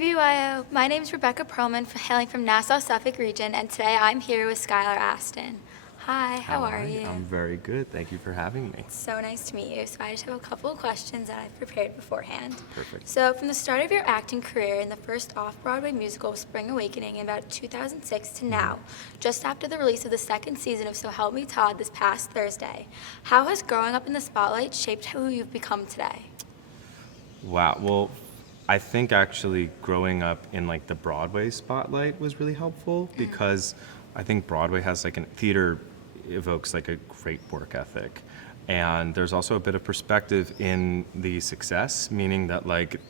BBYO. My name is Rebecca Perlman, hailing from Nassau, Suffolk region, and today I'm here with Skylar Astin. Hi, how are you? I'm very good. Thank you for having me. So nice to meet you. So I just have a couple of questions that I've prepared beforehand. Perfect. So from the start of your acting career in the first off-Broadway musical Spring Awakening in about 2006 to now, just after the release of the second season of So Help Me Todd this past Thursday, how has growing up in the spotlight shaped who you've become today? Wow. Well, I think actually growing up in like the Broadway spotlight was really helpful because I think Broadway has like theater evokes like a great work ethic. And there's also a bit of perspective in the success, meaning that like,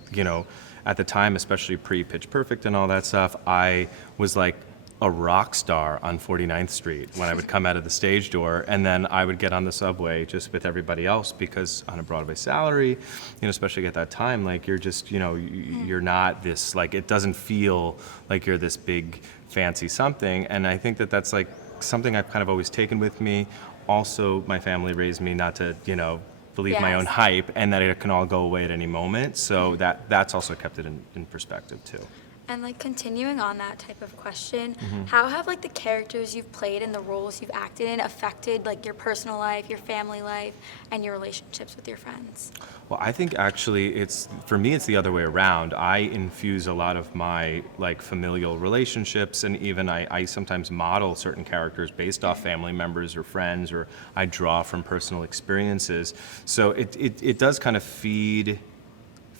at the time, especially pre-Pitch Perfect and all that stuff, I was like a rock star on 49th Street when I would come out of the stage door, and then I would get on the subway just with everybody else because on a Broadway salary, especially at that time, like you're just, you're not this, like it doesn't feel like you're this big fancy something. And I think that that's like something I've kind of always taken with me. Also, my family raised me not to, believe my own hype and that it can all go away at any moment. So that's also kept it in perspective too. And like continuing on that type of question, how have like the characters you've played and the roles you've acted in affected like your personal life, your family life, and your relationships with your friends? Well, I think actually for me it's the other way around. I infuse a lot of my like familial relationships, and even I sometimes model certain characters based off family members or friends, or I draw from personal experiences. So it does kind of feed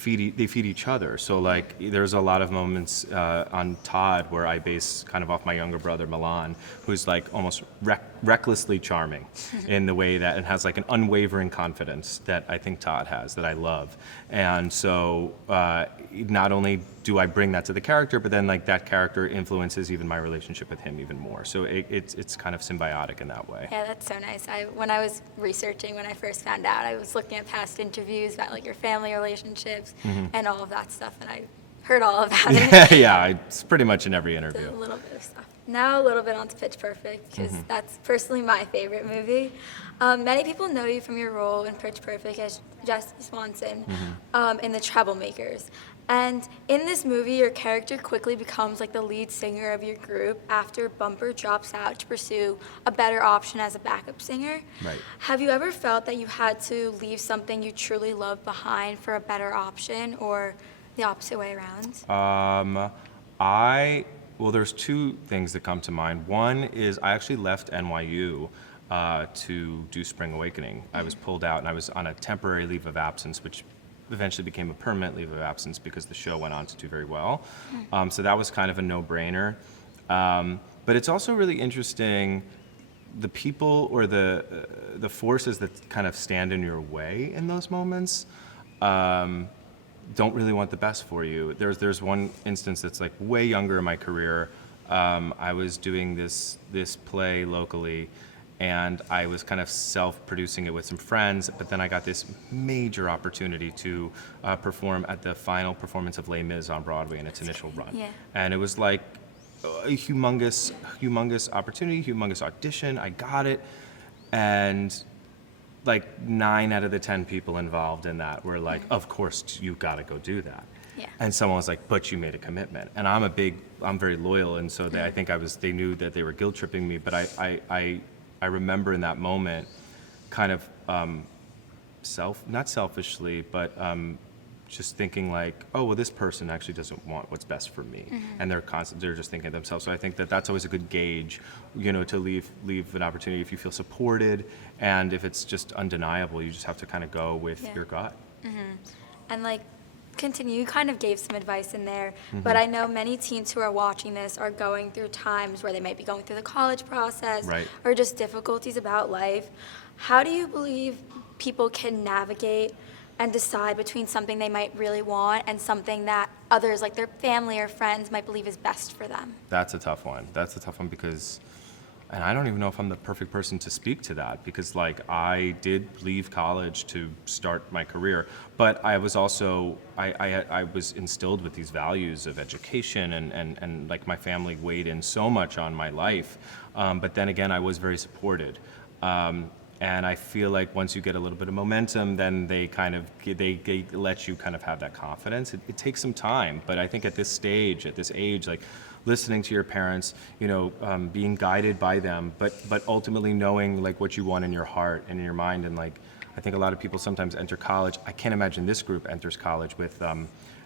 each other. So like there's a lot of moments on Todd where I base kind of off my younger brother Milan, who's like almost recklessly charming in the way that, and has like an unwavering confidence that I think Todd has, that I love. And so not only do I bring that to the character, but then like that character influences even my relationship with him even more. So it's kind of symbiotic in that way. Yeah, that's so nice. When I was researching, when I first found out, I was looking at past interviews about like your family relationships and all of that stuff, and I heard all of that. Yeah, it's pretty much in every interview. A little bit of stuff. Now a little bit onto Pitch Perfect, because that's personally my favorite movie. Many people know you from your role in Pitch Perfect as Jesse Swanson in The Troublemakers. And in this movie, your character quickly becomes like the lead singer of your group after Bumper drops out to pursue a better option as a backup singer. Right. Have you ever felt that you had to leave something you truly love behind for a better option, or the opposite way around? Well, there's two things that come to mind. One is I actually left NYU to do Spring Awakening. I was pulled out and I was on a temporary leave of absence, which eventually became a permanent leave of absence because the show went on to do very well. So that was kind of a no-brainer. But it's also really interesting, the people or the forces that kind of stand in your way in those moments don't really want the best for you. There's one instance that's like way younger in my career. I was doing this play locally, and I was kind of self-producing it with some friends, but then I got this major opportunity to perform at the final performance of Les Mis on Broadway in its initial run. Yeah. And it was like a humongous opportunity, humongous audition. I got it, and like 9 out of the 10 people involved in that were like, of course you gotta go do that. Yeah. And someone was like, but you made a commitment. And I'm very loyal, and so I think they knew that they were guilt tripping me, but I remember in that moment kind of not selfishly, but just thinking like, oh, well, this person actually doesn't want what's best for me. And they're just thinking of themselves. So I think that that's always a good gauge, to leave an opportunity if you feel supported, and if it's just undeniable, you just have to kind of go with your gut. And like, you kind of gave some advice in there, but I know many teens who are watching this are going through times where they might be going through the college process, Right. or just difficulties about life. How do you believe people can navigate and decide between something they might really want and something that others, like their family or friends, might believe is best for them? That's a tough one. Because, and I don't even know if I'm the perfect person to speak to that, because like I did leave college to start my career, but I was also, I was instilled with these values of education, and like my family weighed in so much on my life. But then again, I was very supported. And I feel like once you get a little bit of momentum, then they kind of, they let you kind of have that confidence. It takes some time, but I think at this stage, at this age, like listening to your parents, you know, being guided by them, but ultimately knowing like what you want in your heart and in your mind. And like, I think a lot of people sometimes enter college. I can't imagine this group enters college with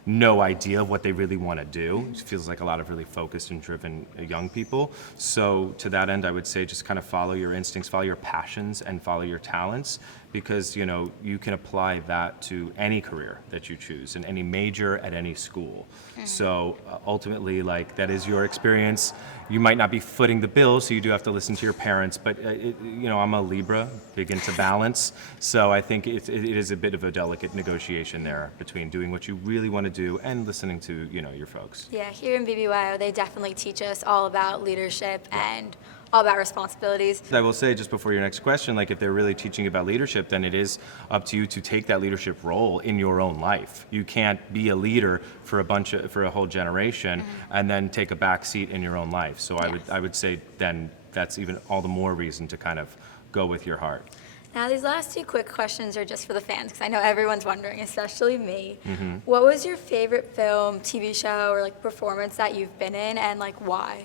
no idea of what they really want to do. It feels like a lot of really focused and driven young people. So to that end, I would say just kind of follow your instincts, follow your passions, and follow your talents, because you know you can apply that to any career that you choose in any major at any school. So ultimately, like that is your experience. You might not be footing the bill, so you do have to listen to your parents. But you know, I'm a Libra, big into balance. So I think it is a bit of a delicate negotiation there between doing what you really want to do and listening to, you know, your folks. Yeah, here in BBYO, they definitely teach us all about leadership and all about responsibilities. I will say, just before your next question, like if they're really teaching about leadership, then it is up to you to take that leadership role in your own life. You can't be a leader for a whole generation and then take a back seat in your own life. So I would say then that's even all the more reason to kind of go with your heart. Now, these last two quick questions are just for the fans, because I know everyone's wondering, especially me. What was your favorite film, TV show, or like performance that you've been in, and like why?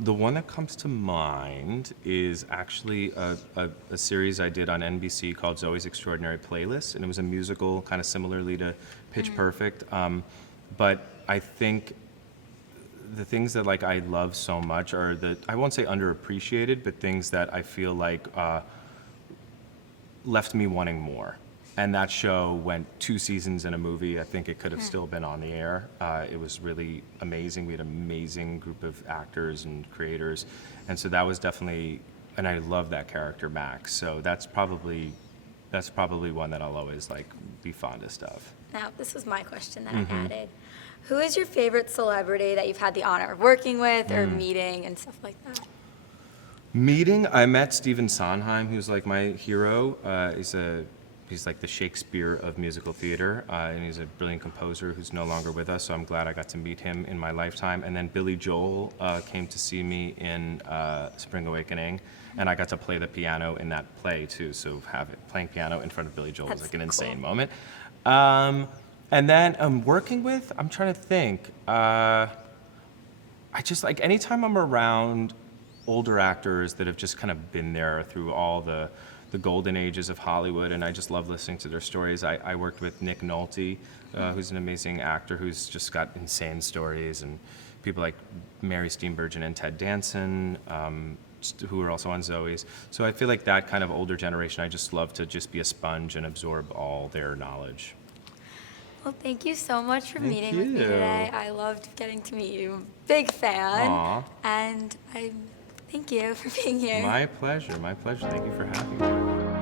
The one that comes to mind is actually a series I did on NBC called Zoe's Extraordinary Playlist, and it was a musical kind of similarly to Pitch Perfect. But I think the things that like I love so much are I won't say underappreciated, but things that I feel like left me wanting more. And that show went 2 seasons in a movie. I think it could have still been on the air. It was really amazing. We had an amazing group of actors and creators. And so that was definitely, and I love that character, Max. So that's probably one that I'll always like be fondest of. Now, this was my question that I added. Who is your favorite celebrity that you've had the honor of working with or meeting and stuff like that? Meeting, I met Stephen Sondheim, who's like my hero. He's like the Shakespeare of musical theater, and he's a brilliant composer who's no longer with us, so I'm glad I got to meet him in my lifetime. And then Billy Joel came to see me in Spring Awakening, and I got to play the piano in that play too, so playing piano in front of Billy Joel was like an insane moment. And then working with, I'm trying to think. I just like, anytime I'm around older actors that have just kind of been there through all the golden ages of Hollywood, and I just love listening to their stories. I worked with Nick Nolte, who's an amazing actor who's just got insane stories, and people like Mary Steenburgen and Ted Danson, who are also on Zoe's. So I feel like that kind of older generation, I just love to just be a sponge and absorb all their knowledge. Well, thank you so much for meeting with me you. today. I loved getting to meet you. Big fan. Aw. And thank you for being here. My pleasure, my pleasure. Thank you for having me.